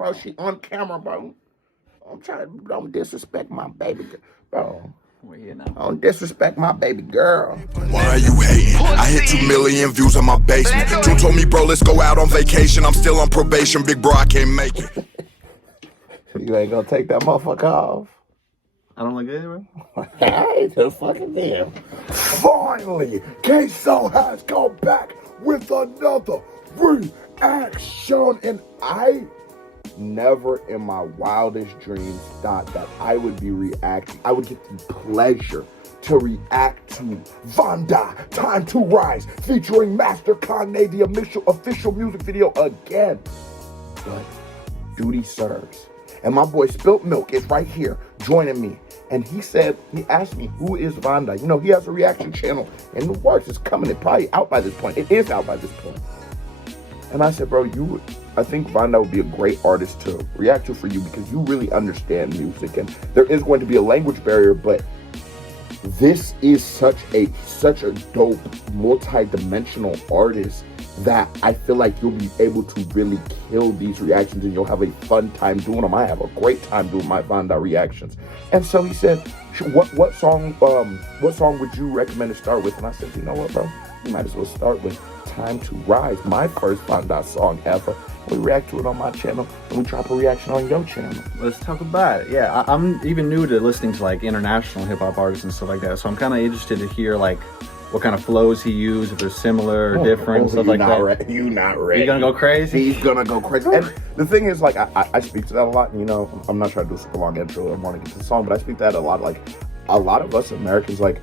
bro. She on camera, bro. I'm trying to, don't disrespect my baby girl, bro. Don't disrespect my baby girl. Why are you hating? I hit 2 million views on my basement. June told me, bro, let's go out on vacation. I'm still on probation, big bro, I can't make it. You ain't gonna take that motherfucker off. I don't like it anyway. Hey, just fucking damn. Finally, K-So has come back with another reaction, and I never in my wildest dreams thought that I would be reacting. I would get the pleasure to react to VannDa, Time to Rise, featuring Master Kanye, the official music video again. But duty serves. And my boy Spilt Milk is right here joining me. And he asked me, who is VannDa? You know, he has a reaction channel in the works. It's coming. It's probably out by this point. It is out by this point. And I said, bro, I think VannDa would be a great artist to react to for you because you really understand music. And there is going to be a language barrier, but this is such a dope, multi-dimensional artist that I feel like you'll be able to really kill these reactions and you'll have a fun time doing them. I have a great time doing my VannDa reactions. And so he said, what song would you recommend to start with? And I said, you know what, bro? You might as well start with Time to Rise, my first VannDa song ever. We react to it on my channel and we drop a reaction on your channel. Let's talk about it. Yeah, I'm even new to listening to like international hip-hop artists and stuff like that. So I'm kind of interested to hear like what kind of flows he used, if they're similar or different, stuff like that. You not ready. You gonna go crazy? He's gonna go crazy. And the thing is, like, I speak to that a lot. And, you know, I'm not trying to do a super long intro. I want to get to the song, but I speak to that a lot. Like, a lot of us Americans, like,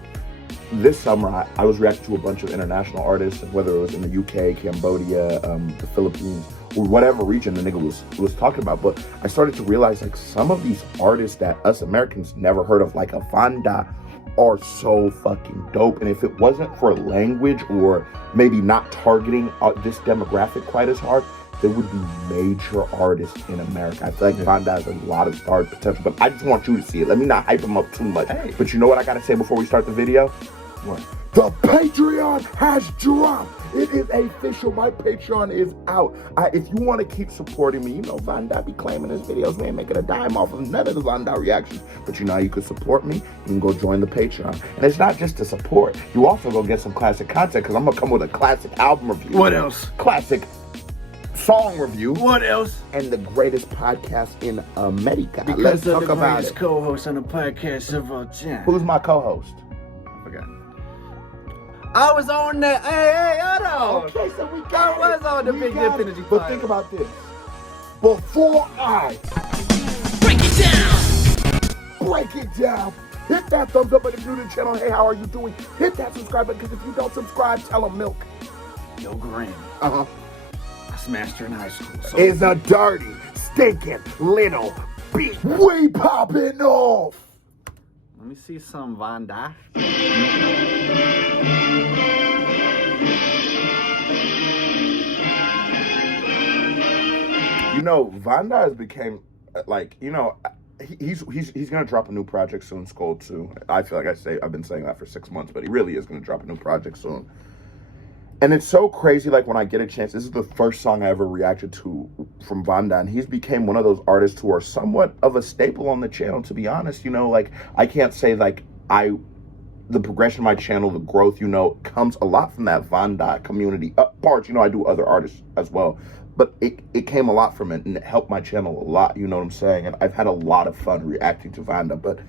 this summer, I was reacting to a bunch of international artists, whether it was in the UK, Cambodia, the Philippines, or whatever region the nigga was talking about. But I started to realize, like, some of these artists that us Americans never heard of, like a VannDa, are so fucking dope. And if it wasn't for language or maybe not targeting this demographic quite as hard, there would be major artists in America. I feel like VannDa has a lot of star potential, but I just want you to see it. Let me not hype him up too much. Hey. But you know what I gotta say before we start the video? What? The Patreon has dropped. It is official. My Patreon is out. If you want to keep supporting me, you know VannDa be claiming his videos. We ain't making a dime off of none of the VannDa reactions. But you know how you can support me? You can go join the Patreon. And it's not just to support. You also go get some classic content because I'm going to come with a classic album review. What else? Classic song review. What else? And the greatest podcast in America. Because let's talk about it. the greatest co-host on the podcast of all time. Who's my co-host? I forgot. I was on that. Hey, hold on. Okay, so we got I was on the Big Infinity. But think about this. Before I break it down, hit that thumbs up button if you're new to the channel. Hey, how are you doing? Hit that subscribe button because if you don't subscribe, tell them Milk. Yo, Granny. I smashed her in high school. So is a dirty, stinking little bitch. We popping off. Let me see some VannDa. You know, VannDa has became like, you know, he's gonna drop a new project soon. Skull 2. I feel like I've been saying that for 6 months, but he really is gonna drop a new project soon. And it's so crazy, like, when I get a chance, this is the first song I ever reacted to from VannDa, and he's became one of those artists who are somewhat of a staple on the channel, to be honest. You know, like, I can't say, like, the progression of my channel, the growth, you know, comes a lot from that VannDa community. Parts, you know, I do other artists as well, but it came a lot from it, and it helped my channel a lot, you know what I'm saying? And I've had a lot of fun reacting to VannDa, but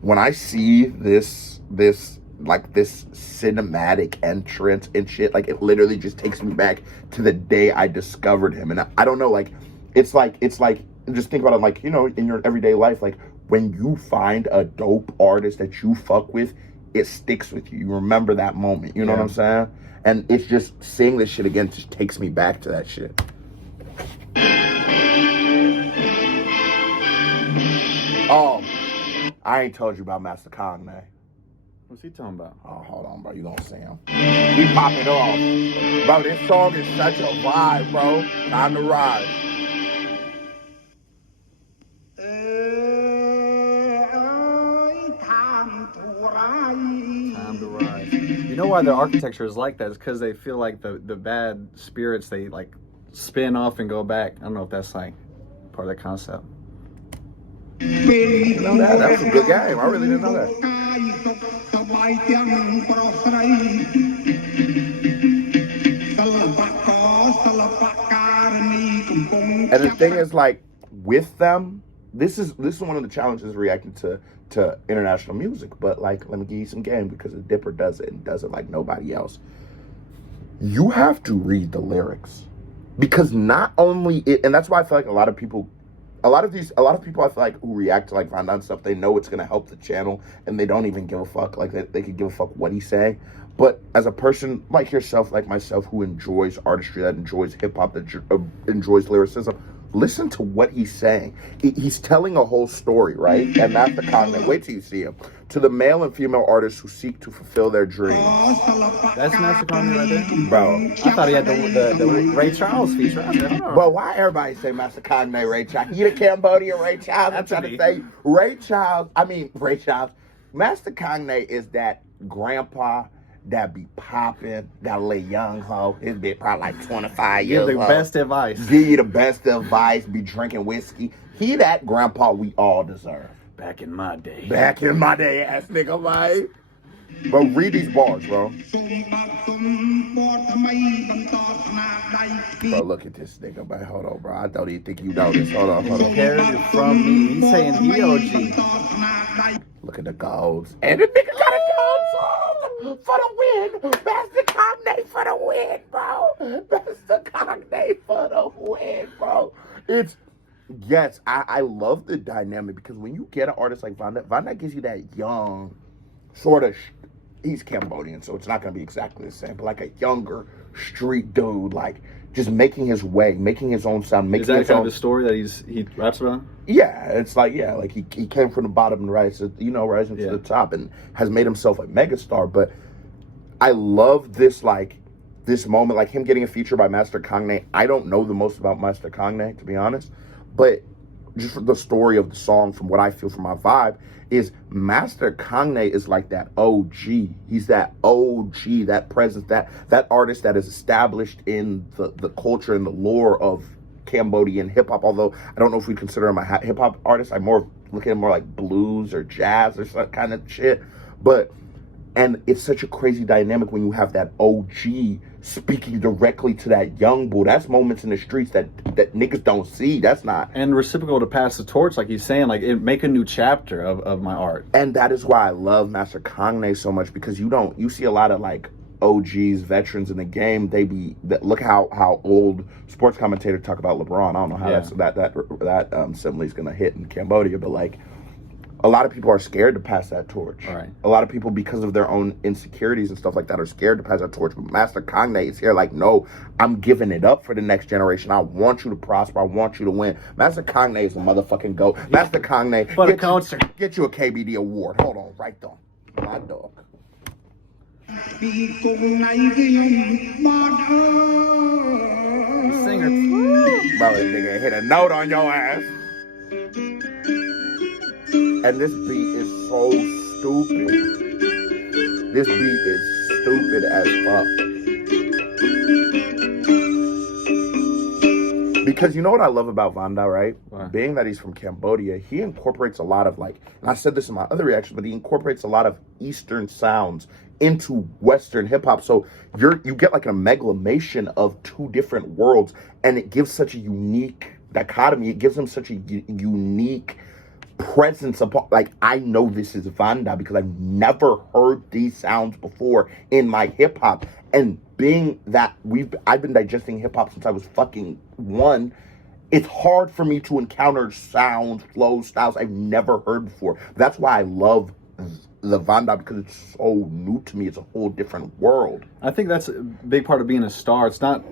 when I see this cinematic entrance and shit, like, it literally just takes me back to the day I discovered him. And I don't know, like, it's like just think about it, like, you know, in your everyday life, like, when you find a dope artist that you fuck with, it sticks with you. You remember that moment, you know what I'm saying? And it's just, seeing this shit again just takes me back to that shit. Oh, I ain't told you about Master Kanye. What's he talking about? Oh, hold on, bro. You gonna see him. We pop it off. Bro, this song is such a vibe, bro. Time to Rise. Time to Rise. You know why their architecture is like that? It's because they feel like the bad spirits, they like spin off and go back. I don't know if that's like part of that concept. You know that? That was a good game. I really didn't know that. And the thing is, like, with them, this is one of the challenges reacting to international music. But like, let me give you some game, because the Dipper does it and does it like nobody else. You have to read the lyrics, because not only it, and that's why I feel like a lot of people I feel like who react to like VannDa and stuff, they know it's gonna help the channel and they don't even give a fuck. Like they could give a fuck what he's saying. But as a person like yourself, like myself, who enjoys artistry, that enjoys hip hop, that enjoys lyricism, listen to what he's saying. He's telling a whole story, right? And that's the comment. Wait till you see him. To the male and female artists who seek to fulfill their dreams. That's Master Kanye right there? Bro. I thought he had the Ray Charles feature. Well, why everybody say Master Kanye, Ray Charles? You the Cambodian Ray Charles? I'm trying to say Ray Charles. Master Kanye is that grandpa that be popping, that little young hoe. His bitch probably like 25 years old. Give the best advice. Give you the best advice, be drinking whiskey. He that grandpa we all deserve. Back in my day. Back in my day, ass nigga, man. But read these bars, bro. Bro, look at this nigga, man. Hold on, bro. I don't even think you know this. Hold on. Carried from me. He's saying EOG. Look at the goals. And the nigga got a goal for the win. Master Kanye for the win, bro. Master Kanye for the win, bro. Yes, I love the dynamic, because when you get an artist like VannDa gives you that young, sort of, he's Cambodian, so it's not going to be exactly the same, but like a younger street dude, like just making his way, making his own sound. Is that kind of a story that he raps about? Yeah, it's like, yeah, like he came from the bottom and rising to the top, and has made himself a megastar. But I love this, like, this moment, like him getting a feature by Master Kanye. I don't know the most about Master Kanye, to be honest, but just for the story of the song, from what I feel from my vibe, is Master Kanye is like that OG. He's that OG, that presence, that artist that is established in the culture and the lore of Cambodian hip hop. Although I don't know if we consider him a hip hop artist. I look at him more like blues or jazz or some kind of shit. And it's such a crazy dynamic when you have that OG speaking directly to that young bull. That's moments in the streets that niggas don't see. That's not. And reciprocal to pass the torch, like he's saying, like, make a new chapter of my art. And that is why I love Master Kanye so much, because you see a lot of like OGs, veterans in the game. Look how old sports commentators talk about LeBron. I don't know how that simile is gonna hit in Cambodia, but like, a lot of people are scared to pass that torch. Right. A lot of people, because of their own insecurities and stuff like that, are scared to pass that torch. But Master Kanye is here like, no, I'm giving it up for the next generation. I want you to prosper. I want you to win. Master Kanye is a motherfucking GOAT. Master Kanye, get you a KBD award. Hold on, right there. My dog. Singer. Bro, this nigga hit a note on your ass. And this beat is so stupid. This beat is stupid as fuck. Because you know what I love about VannDa, right? Wow. Being that he's from Cambodia, he incorporates a lot of, like, and I said this in my other reaction, but he incorporates a lot of Eastern sounds into Western hip hop. So you get like an amalgamation of two different worlds, and it gives such a unique dichotomy. It gives him such a unique presence of, like, I know this is VannDa because I've never heard these sounds before in my hip hop. And being that I've been digesting hip hop since I was fucking 1, it's hard for me to encounter sounds, flows, styles I've never heard before. That's why I love the VannDa, because it's so new to me. It's a whole different world. I think that's a big part of being a star. It's not,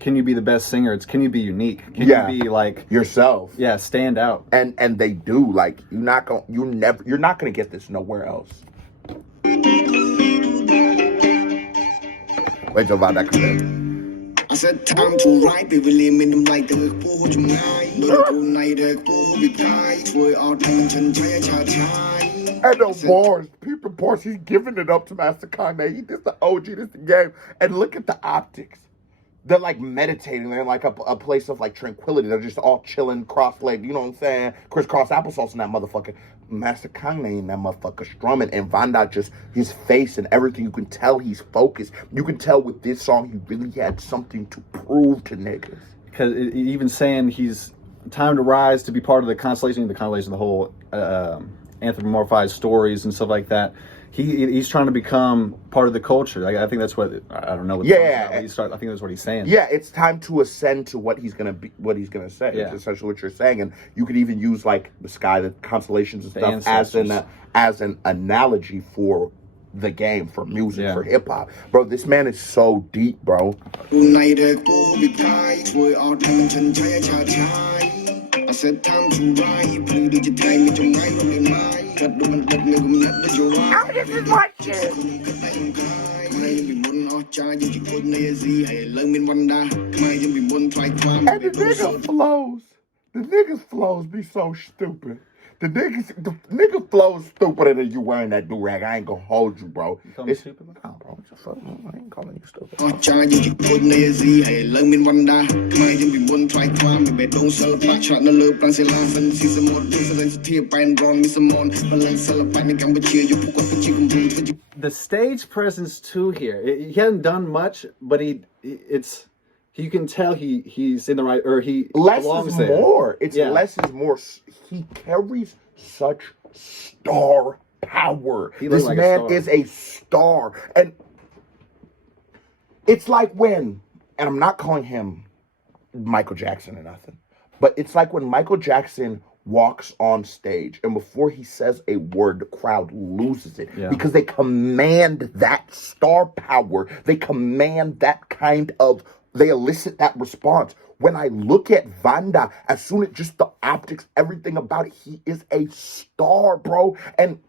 can you be the best singer? It's, can you be unique? Can you be like yourself? Yeah, stand out. And they do. Like, you're not gonna get this nowhere else. Wait till VannDa comes in. I said time to write, they will limit them like the poor Jumai. No, night, the poor be tied. Boy, all time, and the bars, he's giving it up to Master Kanye. He did the OG, this the game. And look at the optics. they're like meditating. They're in like a place of like tranquility. They're just all chilling, cross-legged. You know what I'm saying? Crisscross applesauce in that motherfucker. Master Kanye in that motherfucker strumming, and VannDa just his face and everything. You can tell he's focused. You can tell with this song he really had something to prove to niggas. Because even saying he's time to rise to be part of the constellation, the whole anthropomorphized stories and stuff like that. He's trying to become part of the culture. I think that's what I don't know. What I think that's what he's saying. Yeah, it's time to ascend to what he's gonna be, what he's gonna say. Yeah. It's essentially what you're saying, and you could even use like the sky, the constellations and stuff as an analogy for the game, for music, for hip hop. Bro, this man is so deep, bro. I said time to ride, please did you time with your mind on your mind. Got the one that nigga me up with your ride. This is my shit. And the nigga flows be so stupid. The nigga flows stupider than you wearing that do-rag. I ain't gonna hold you, bro. You call me stupid? No, bro. I ain't calling you stupid. The stage presence too here. He hasn't done much, but you can tell he's in the right, or he less is more. It's less is more. He carries such star power. This like man is a star, and it's like when, and I'm not calling him Michael Jackson or nothing, but it's like when Michael Jackson walks on stage and before he says a word, the crowd loses it because they command that star power. They command that kind of. They elicit that response. When I look at VannDa, as soon as just the optics, everything about it, he is a star, bro. And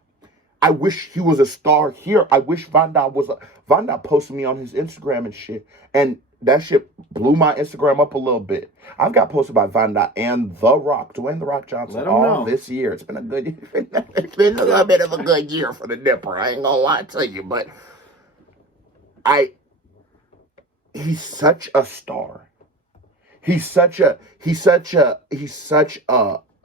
I wish he was a star here. I wish VannDa was VannDa posted me on his Instagram and shit. And that shit blew my Instagram up a little bit. I've got posted by VannDa and The Rock, Dwayne The Rock Johnson, all this year. It's been a good year. It's been a little bit of a good year for the Dipper. I ain't gonna lie to you, but he's such a star. He's such a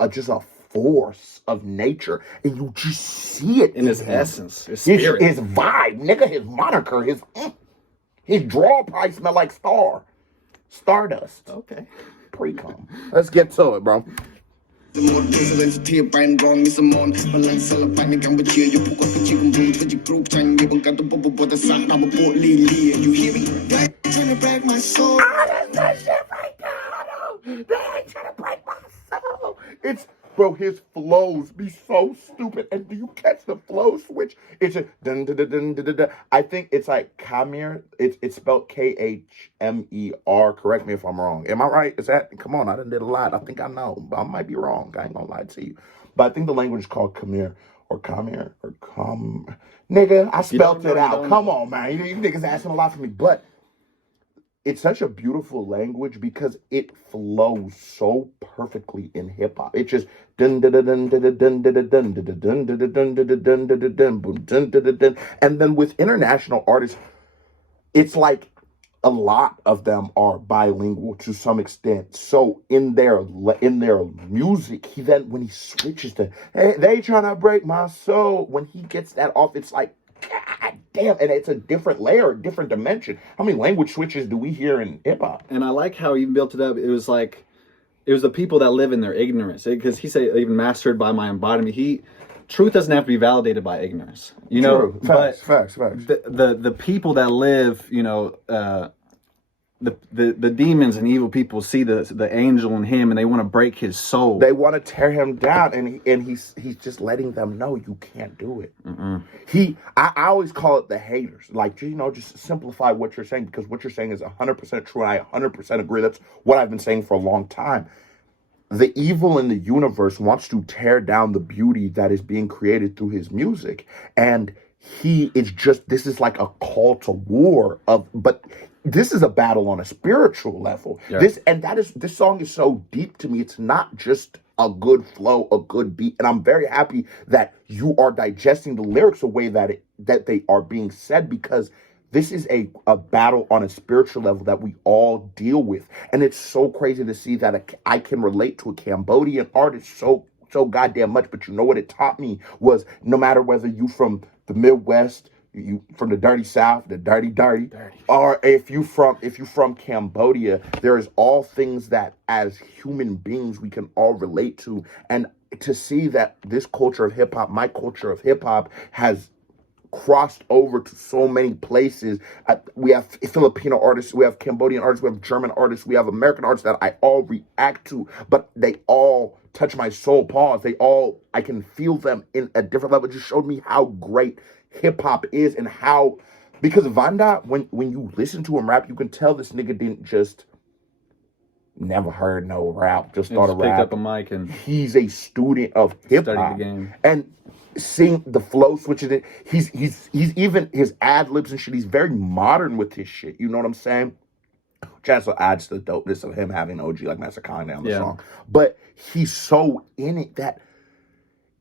just a force of nature, and you just see it in his essence, his spirit, his vibe, nigga, his moniker, his draw probably smell like stardust. Okay, pre-com. Let's get to it, bro. The more sensitive and wrong is a mon. Balance all panic and cheer you put up a chicken boot for your group time. You got the bubble, but the sound of a boat Lily. You hear me? They're trying to break my soul. That's that shit right now. They're trying to break my soul. It's, bro, his flows be so stupid. And do you catch the flow switch? It's a dun dun dun dun dun dun. I think it's like Khmer. It's spelled Khmer. Correct me if I'm wrong. Am I right? Is that? Come on, I done did a lot. I think I know, but I might be wrong. I ain't gonna lie to you. But I think the language is called Khmer or Khmer or Khmer. Nigga, I spelled it out. Come on, man. You niggas asking a lot from me, but it's such a beautiful language because it flows so perfectly in hip hop. It just dun dun dun dun dun dun dun dun dun dun dun dun dun dun dun dun. And then with international artists, it's like a lot of them are bilingual to some extent. So in their music, he then when he switches to hey, they trying to break my soul, when he gets that off, it's like God damn, and it's a different layer, a different dimension. How many language switches do we hear in hip hop? And I like how he built it up. It was like, it was the people that live in their ignorance. Because he said, even mastered by my embodiment. Truth doesn't have to be validated by ignorance. You know, facts. The people that live, you know, the demons and evil people see the angel in him, and they want to break his soul. They want to tear him down, and he's just letting them know you can't do it. I always call it the haters. Like, you know, just simplify what you're saying, because what you're saying is 100% true, and I 100% agree. That's what I've been saying for a long time. The evil in the universe wants to tear down the beauty that is being created through his music, and this is like a call to war but this is a battle on a spiritual level. Yeah. This song is so deep to me. It's not just a good flow, a good beat. And I'm very happy that you are digesting the lyrics the way that they are being said, because This is a battle on a spiritual level that we all deal with. And it's so crazy to see that I can relate to a Cambodian artist so goddamn much. But you know what it taught me was no matter whether you from the Midwest, you from the dirty South, the dirty, or if you from Cambodia, there is all things that as human beings we can all relate to. And to see that this culture of hip hop, my culture of hip hop, has crossed over to so many places. We have Filipino artists, we have Cambodian artists, we have German artists, we have American artists that I all react to, but they all touch my soul. Pause. I can feel them in a different level. It just showed me how great hip hop is and how, because VannDa, when you listen to him rap, you can tell this nigga didn't just never heard no rap, just started rap. Picked up a mic and he's a student of hip hop. Studied the game. And seeing the flow switches it, he's even his ad libs and shit, he's very modern with his shit. You know what I'm saying? Which also adds to the dopeness of him having OG like Master Kanye on the song. But he's so in it that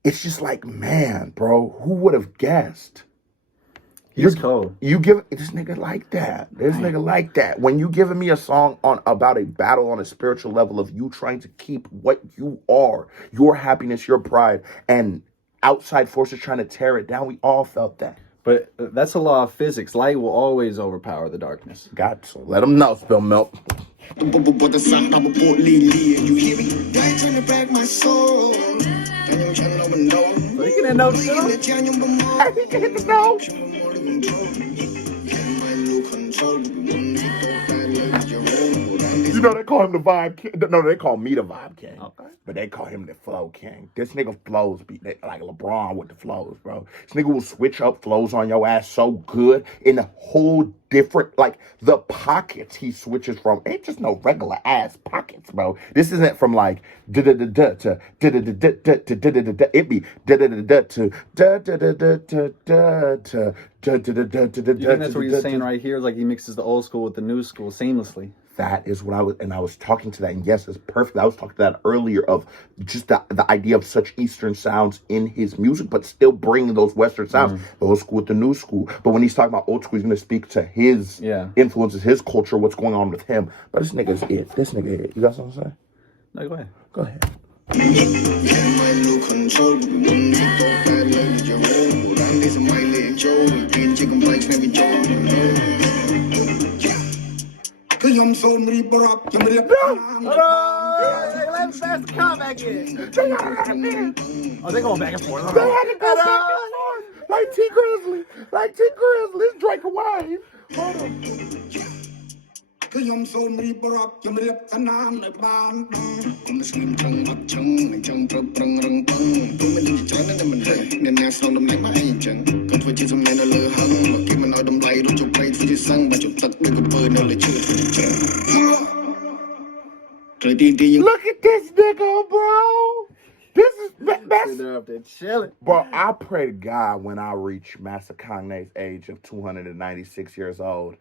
it's just like, man, bro, who would have guessed? He's cold. You give this nigga like that. This nigga like that. When you giving me a song about a battle on a spiritual level of you trying to keep what you are, your happiness, your pride, and outside forces trying to tear it down, we all felt that. But that's a law of physics. Light will always overpower the darkness. Got to. Let them know, Spill Milk. You hear me? They're trying to break my soul. Speaking of notes, You know, they call him the Vibe King. No, they call me the Vibe King. Okay. But they call him the Flow King. This nigga flows like LeBron with the flows, bro. This nigga will switch up flows on your ass so good in a whole different, like, the pockets he switches from ain't just no regular ass pockets, bro. This isn't from like da-da-da-da to da-da-da-da-da-da-da-da-da. It be da-da-da-da to da-da-da-da-da-da to da-da-da-da-da-da-da. you think that's what he's saying right here? Like he mixes the old school with the new school seamlessly. That is what I was talking to that, and yes, it's perfect. I was talking to that earlier of just the idea of such Eastern sounds in his music, but still bringing those Western sounds, the old school with the new school. But when he's talking about old school, he's going to speak to his influences, his culture, what's going on with him. But this nigga's it. This nigga it. You got something to say? No, go ahead. Go ahead. I'm so many Let the comeback in. Oh, they going back and forth. They had to go back and forth. Like T Grizzly. It's Drake and Wayne. Hold on. I'm so many Barack, I'm the band. I'm the slim chung, but chung, and chung, brung, rung, bung. Women in the China, them and they, then that's on them like my agent. Come for some men, a little hung, look, give me all them light, don't you play for your son, but you tuck the good bird, no, the truth. Look at this nigga, bro. This is best. They're up there chilling. Bro, I pray to God when I reach Master Kanye's age of 296 years old,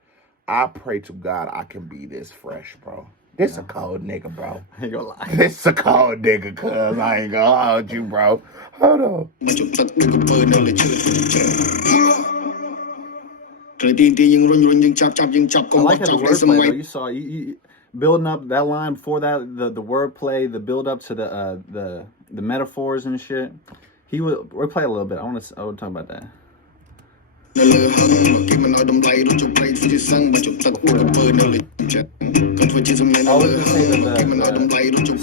I pray to God I can be this fresh, bro. This a cold nigga, bro. I ain't gonna lie. This a cold nigga, cuz I ain't gonna hold you, bro. Hold on. I like how the wordplay, though, you saw you building up that line before that, the wordplay, the build up to the metaphors and shit. He would play a little bit. I want to talk about that.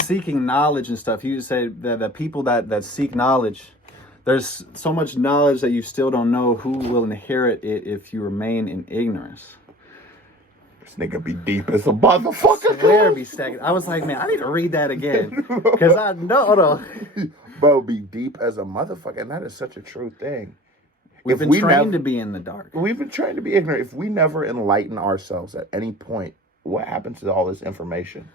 Seeking knowledge and stuff. You say that people that seek knowledge, there's so much knowledge that you still don't know who will inherit it if you remain in ignorance. This nigga be deep as a motherfucker. Swear be stacking. I was like, man, I need to read that again because I know. Bro, be deep as a motherfucker, and that is such a true thing. We've been trained to be in the dark. We've been trained to be ignorant. If we never enlighten ourselves at any point, what happens to all this information?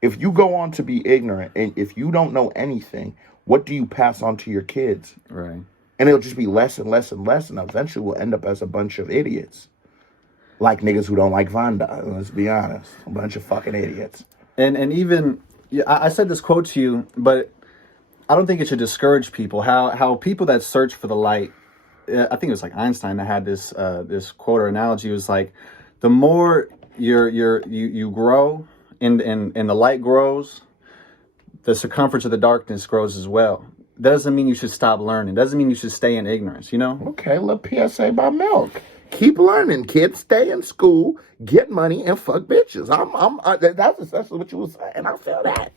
If you go on to be ignorant, and if you don't know anything, what do you pass on to your kids? Right. And it'll just be less and less and less, and eventually we'll end up as a bunch of idiots. Like niggas who don't like VannDa, let's be honest. A bunch of fucking idiots. And even, I said this quote to you, but I don't think it should discourage people. How people that search for the light I think it was like Einstein that had this this quote or analogy. It was like, the more you grow and the light grows, the circumference of the darkness grows as well. That doesn't mean you should stop learning. Doesn't mean you should stay in ignorance, you know? Okay, little PSA by Milk. Keep learning, kids. Stay in school, get money, and fuck bitches. That's essentially what you were saying. I feel that.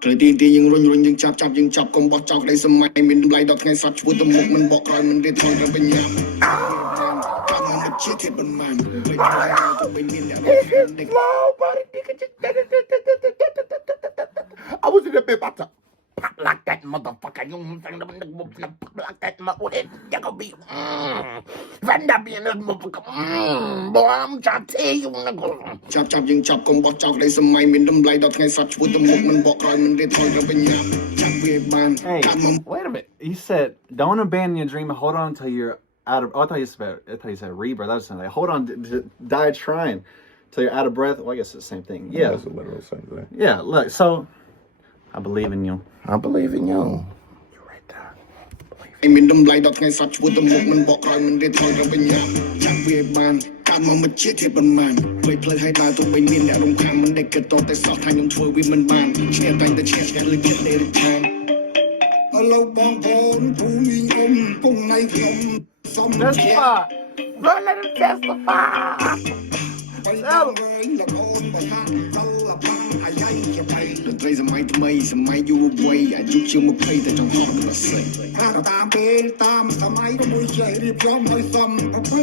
Trời tiên tiên nhưng run nhưng chập con bọt chọc đây sớm mai mình lại đọt ngay sập chúa tâm một mình bọt rồi mình đi thôi ra bên nhau cảm ơn một chiếc thiệt bên màn I was in a bit about to pop like that motherfucker. You know what I'm saying? Pop like that motherfucker. You're gonna be VannDa being this motherfucker. Boy, I'm trying to tell you. chập nhưng chập con bọt chọc đây sớm mai mình đâm lại đọt ngay sập chúa tâm một mình bọt rồi mình đi thôi ra bên nhau chập về bàn cảm ơn. Wait a minute. He said, don't abandon your dream. Hold on until you're out of... Oh, I thought he said rebirth. That was something like, hold on, die trying till you're out of breath. Well, I guess it's the same thing. Yeah. That's a literal same thing. Yeah, look, so I believe in you. I believe in you. You're right there. Mình đâm lại đọt ngay sập chúa tâm một mình bọt rồi mình đi thôi ra bên nhau chập về bàn cảm ơn một chiếc thiệt bên màn playให้ได้ตัวไปมินและรำคาญมันได้เกิดต่อแต่สอดทางยังช่วยวิมันบานเชียร์แต่เชียร์เลยเกิดในทางเราบางคนผู้มีอมปุ่งในขนมสมเชียร์ Lord, let him testify. ไปเล่าเลยละคนประทานเราละพังหายใจจะไปดนตรีสมัยทำไมสมัยอยู่วัยอายุเชื่อมาเพลย์แต่จังหวะมันละเสยตามเป็นตามสมัยก็ไม่ใช่รีบร้องไม่ซ้ำเอาไป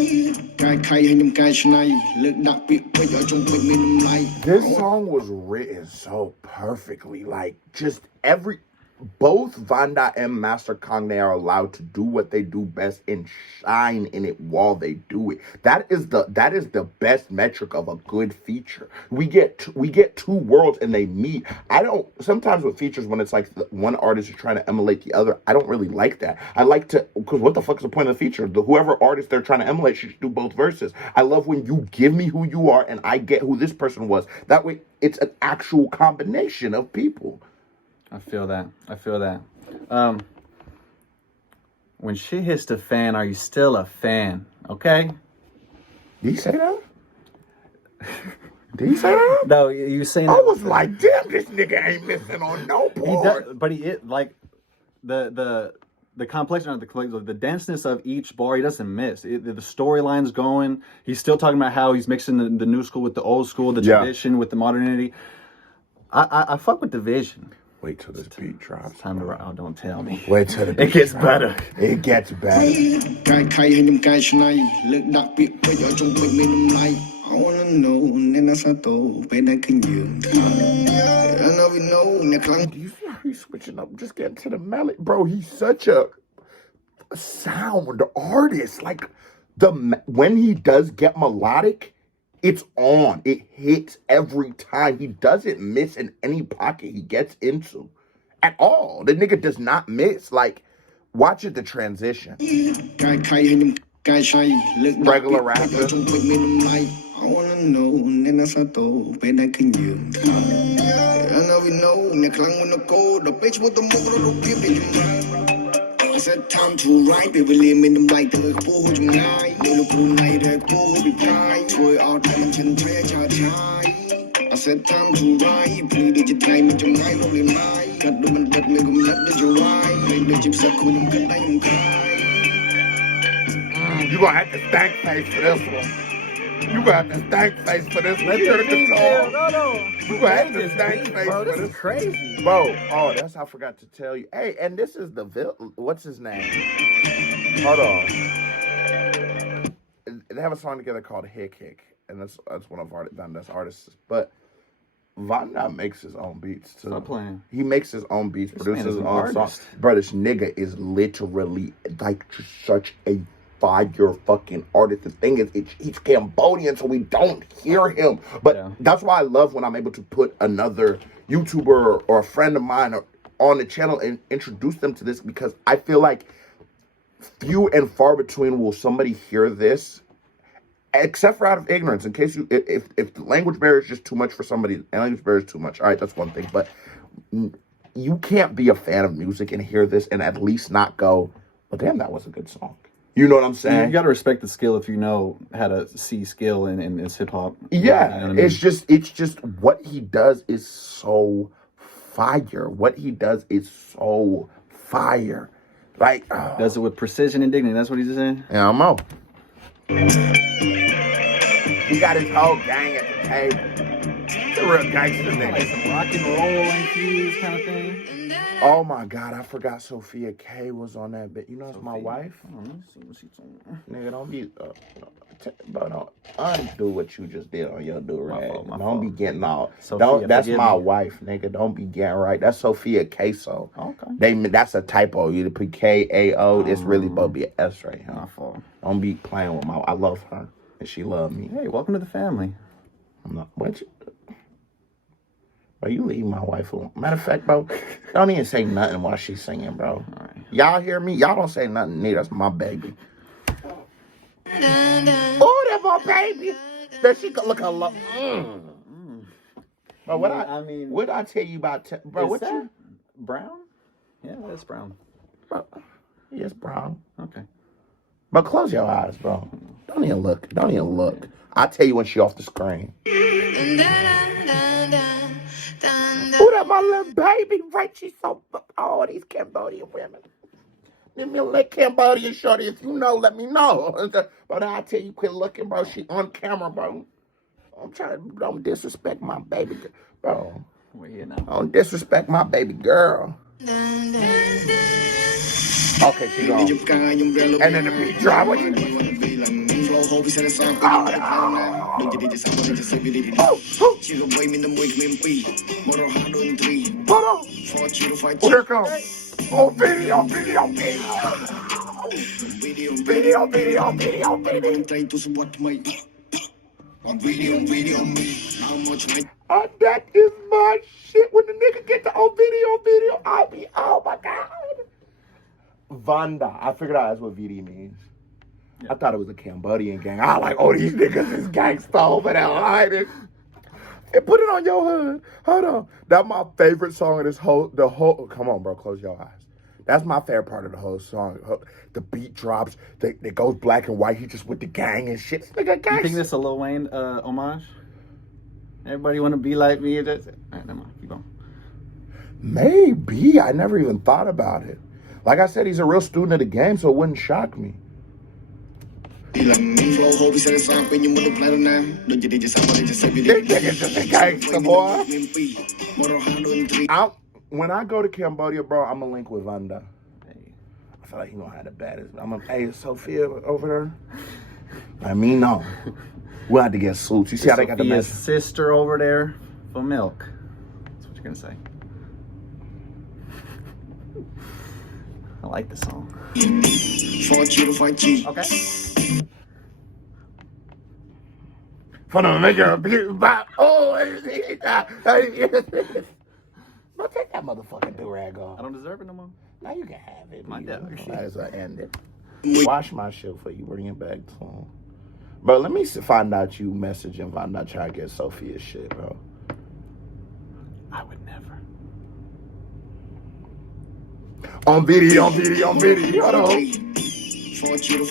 กายใครให้น้ำกายชนัยเลิกดักปิดไปอย่าจงเป็นเมนูไหล This song was written so perfectly. Like, just both VannDa and Master Kang, they are allowed to do what they do best and shine in it while they do it. That is the best metric of a good feature. We get two worlds and they meet. I don't sometimes with features when it's like one artist is trying to emulate the other. I don't really like that. I like to because what the fuck is the point of the feature? Whoever artist they're trying to emulate should do both verses. I love when you give me who you are and I get who this person was. That way, it's an actual combination of people. I feel that. When shit hits the fan, are you still a fan? Okay? Did he say that? Did he say that? No, you saying I that. was like, damn, this nigga ain't missing on no part. But he like the complexion of the denseness of each bar, he doesn't miss. The storyline's going. He's still talking about how he's mixing the new school with the old school, the tradition with the modernity. I fuck with the vision. Wait till this beat drops. Time to oh, don't tell me. Wait till the beat It gets drops. better. It gets better. กายใครให้น้ำกายชนัยเลิกดักปิดไปอย่าจงเป็นเมนูไหล I wanna know ในนาซาโตเป็นได้ขึ้นยืน I know we know ในครั้ง Do you see how he's switching up? Just getting to the melody. Bro, he's such a sound artist. Like, when he does get melodic, it's on. It hits every time. He doesn't miss in any pocket he gets into at all. The nigga does not miss. Like, watch it, the transition. Regular rapper. I wanna know ในนาซาโตเป็นได้ขึ้นยืน I know we know ในครั้งวันโกดอกเบี้ยชั่วตัวมุกเราดูเพียบได้ยังไง I said time to write ไปเวลีไม่น้ำลายเธอพูดจงง่ายเดี๋ยวเราพูดในแรกพูดไปพายช่วยเอาแต่มันฉันแท้ชาชาย I said time to write พลีดิจิทัลมันจะง่ายลงเลยไหมกัดดูมันดัดไม่กุมนัดได้จะไรไม่ได้จิบสักคนมันก็ได้ยังไง You gonna have to thank face for this one. You gonna have to thank face for this one. Let's turn the control. No. You gonna have to thank face Bro, for this this. is crazy. Bro, oh, that's I forgot to tell you. Hey, and this is what's his name? Hold on. They have a song together called Hick, and that's one of VannDa's artists. But VannDa makes his own beats too. Stop playing. He makes his own beats, produces his own songs. Artist. Bro, this nigga is literally like just such a fire fucking artist. The thing is, he's Cambodian, so we don't hear him. But that's why I love when I'm able to put another YouTuber or a friend of mine on the channel and introduce them to this, because I feel like few and far between will somebody hear this, except for out of ignorance. In case you, if the language barrier is just too much for somebody, and language barrier is too much. All right, that's one thing. But you can't be a fan of music and hear this and at least not go, "Well, damn, that was a good song." You know what I'm saying? You got to respect the skill if you know how to see skill in this hip hop. Yeah, you know what I mean? it's just what he does is so fire. What he does is so fire. Like does it with precision and dignity. That's what he's saying. Yeah, I'm out. He got his whole gang at the table. It's a real gangster nigga. Like some rock and roll infused kind of thing. Oh my God, I forgot Sophia K was on that bit. You know, it's my wife. Let me see what she's on. Nigga, don't be, but don't undo what you just did on your do-rag. Don't be getting all. Sophia, that's my me. wife, nigga. Don't be getting right. That's Sophia Queso. Okay. That's a typo. You put K-A-O. It's really supposed to be an S right here. My fault. Don't be playing with I love her, and she love me. Hey, welcome to the family. I'm not. What? Bro, you leave my wife alone. Matter of fact, bro, don't even say nothing while she's singing, bro. All right. Y'all hear me? Y'all don't say nothing neither. That's my baby. Oh, that's my baby. That she could look a lot. Bro, what I tell you about? Bro, what you? Brown? Yeah, that's brown. Bro, yes, brown. Okay. But close your eyes, bro. Don't even look. Don't even look. I'll tell you when she off the screen. Oh, that my little baby, right? She's so all these Cambodian women. Let me let Cambodian shorty. If you know, let me know. But I tell you, quit looking, bro. She on camera, bro. I'm trying to don't disrespect my baby girl, bro. We're here now. Don't disrespect my baby girl. Okay, she's on. And then the beat drop. What you doing? Here it comes. Oh, video. That is my shit. When the nigga get to video, I be, oh my God. VannDa. I figured out that's what VD means. Yeah. I thought it was a Cambodian gang. I like, oh, these niggas is gangsta over there hiding. And put it on your hood. Hold on. That's my favorite song of the whole. Come on, bro. Close your eyes. That's my favorite part of the whole song. The beat drops. It goes black and white. He just with the gang and shit. Nigga, gang. You think this is a Lil Wayne homage? Everybody want to be like me? That's it. All right, never mind. Keep going. Maybe. I never even thought about it. Like I said, he's a real student of the game, so it wouldn't shock me. When I go to Cambodia, bro, I'm gonna link with VannDa. I feel like he gonna have the baddest. I'm gonna pay Sophia over there. I mean, no. We'll have to get suits. You see how they got the Sophia's sister over there for milk. That's what you're gonna say. I like the song. Okay. For the nigga, bro, take that motherfucking do-rag off. I don't deserve it no more. Now you can have it. My dog. Might as well end it. Wash my shit for you. Bring it back to him. Bro, let me find out you messaging VannDa try to get Sophia's shit, bro. I would never. On video. Hold on. Okay. On video.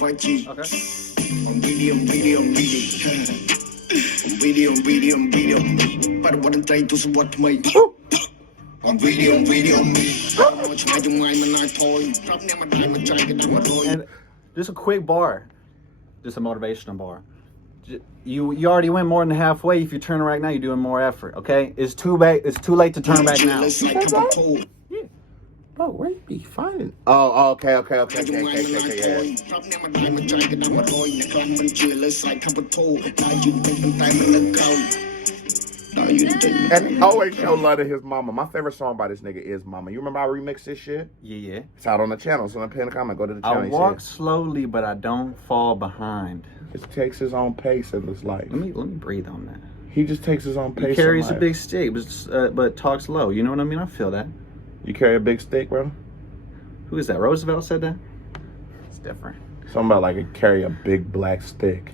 Para what I'm trying to support my. On video. And just a quick bar. Just a motivational bar. You already went more than halfway. If you turn right now, you're doing more effort. Okay, it's too late to turn back now. Yeah. Bro, where you be finding? Oh, okay. Yeah. And he always show love to his mama. My favorite song by this nigga is Mama. You remember I remixed this shit? Yeah. It's out on the channel. So I'm pin a comment. Go to the channel. I walk slowly, but I don't fall behind. He takes his own pace in this life. Let me breathe on that. He just takes his own pace. He carries in a life. big stick, but talks low. You know what I mean? I feel that. You carry a big stick, bro? Who is that? Roosevelt said that? different. Something about like carry a big black stick.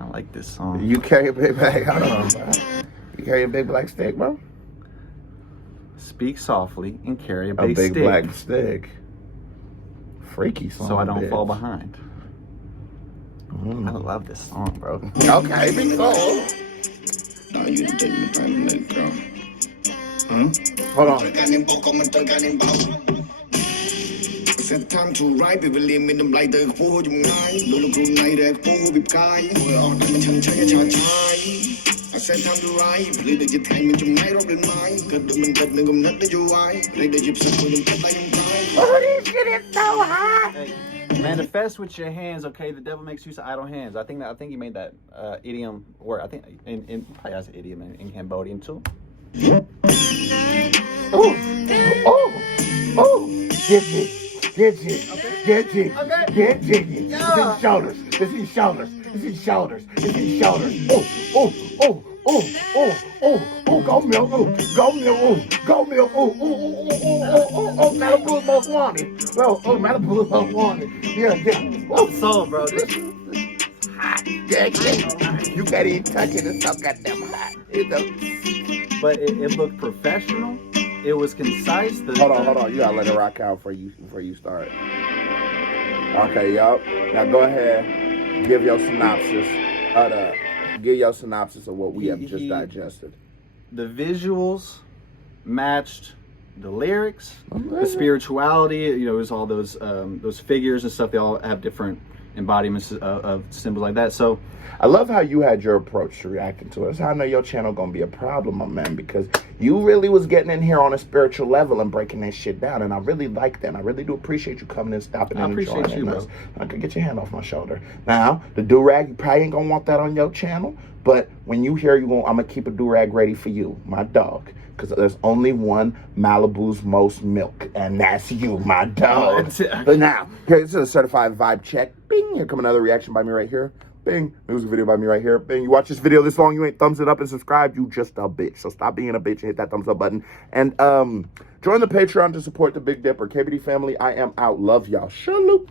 I like this song. You carry a big black, hold on, bro. You carry a big black stick, bro? Speak softly and carry a A big big stick black stick. Freaky song. so I don't bitch. fall behind. I love this song, bro. Okay, big soul. Now you take me back, nigga. Hold on. Set time to ride ពេលវេលាមានតម្លៃទៅខ្ពស់ចម្ងាយលោកលោកគ្រូណៃដែលខ្ពស់វិបកាយធ្វើអស់តែមិនឆានឆាយឆាឆាយ I said time to ride ព្រលឹកដូចជាថ្ងៃមានចំណាយរាប់លានម៉ាយគិតដូចមិនគិតនឹងកំណត់ដូចយូរវាយព្រលឹកដូចជាផ្សឹងខ្ញុំគិតតែខ្ញុំតាយ Oh, this shit is so hot. Hey, manifest with your hands, okay? The devil makes use of idle hands. I think he made that idiom word. I think in probably has an idiom in Cambodian too. Oh, oh, oh. Get it. Get it. Get it. Get it. It's his shoulders. It's his shoulders. It's his shoulders. It's his shoulders. Oh, oh, oh. Oh, oh, oh, oh, go milk, oh, go milk, oh, go milk, oh, oh, oh, oh, oh, oh, oh, Malibu's most wanted. Oh, oh, Malibu's most wanted. Yeah, yeah. Oh, soul, bro. This Hot. Yeah, yeah. You can't even touch it. It's so goddamn hot. But it looked professional. It was concise. Hold on. You gotta let it rock out before you start. Okay, yup. Now go ahead. Give your synopsis. Give your synopsis of what we have just digested. The visuals matched the lyrics, the spirituality. You know, it was all those figures and stuff. They all have different embodiments of symbols like that. So I love how you had your approach to reacting to it. So I know your channel gonna be a problem, my man, because you really was getting in here on a spiritual level and breaking that shit down, and I really like that. And I really do appreciate you coming and stopping and appreciate joining you, us. bro. I could get your hand off my shoulder. Now, the do-rag, you probably ain't gonna want that on your channel, but when you hear I'm gonna keep a do-rag ready for you, my dog. Because there's only one Malibu's most milk, and that's you, my dog. But now, here's a certified vibe check. Bing, here come another reaction by me right here. Bing, music video by me right here. Bing, you watch this video this long, you ain't thumbs it up and subscribe, you just a bitch. So stop being a bitch and hit that thumbs up button. And join the Patreon to support the Big Dipper. KBD family, I am out. Love y'all. Shalom.